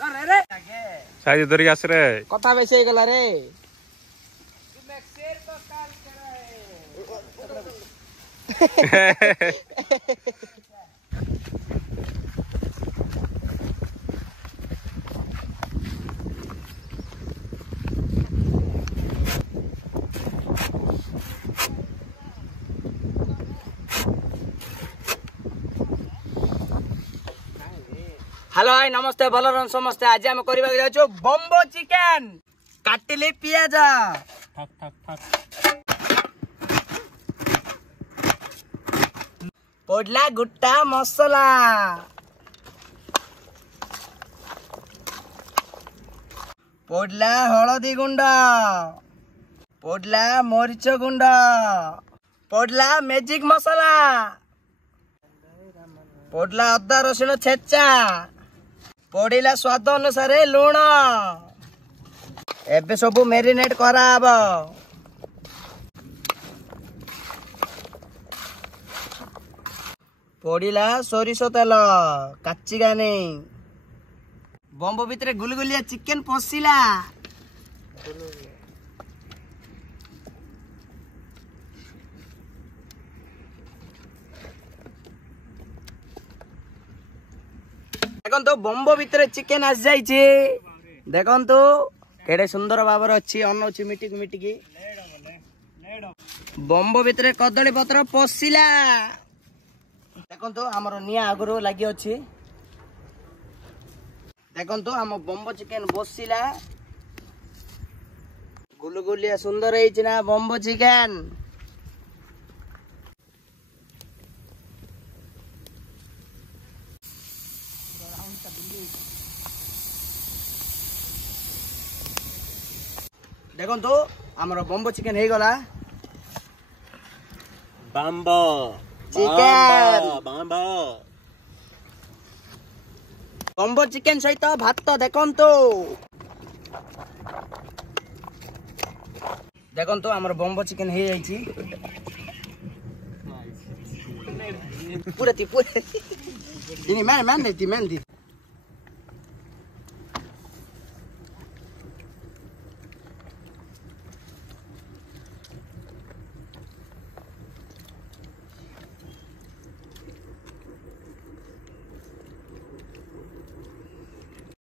size धरिक आस रे कथा बेसी हे गला रे हेलो भाई नमस्ते भल समस्ते आज आम करबा जाऊ बम्बो चिकेन काटिले पियाज ठक ठक ठक पड़ला गुट्टा मसला पड़ला हलदी गुंड पड़ला मरीच गुंड पड़ला मैजिक मसला पड़ला अदा रसुण छेचा पड़िला स्वाद अनुसार लुण एबे सबू मेरिनेट कराब पड़िला सोरिष तेल काचिगा नहीं बम्बो भितर गुलगुलिया चिकेन पशिला देखो बम्बो भितर चिकेन आसी जाइए देखो केड़े सुंदर भाव अच्छी अनौची मिटिक मिटिकी बम्बो भितर कदली पत्र पशिला देखो आमर निया आगुरी लगी अच्छी देखो आम बम्बो चिकेन बसिला गुलगुलिया सुंदर है बम्बो चिकेन देखो आमर बम्बो चिकेन हो गला बम्बो चिकेन बम्बो चिकेन सहित भात देखो देखो आमर बम्बो चिकेन हो जाइए पूरा ती पूरा मैन दी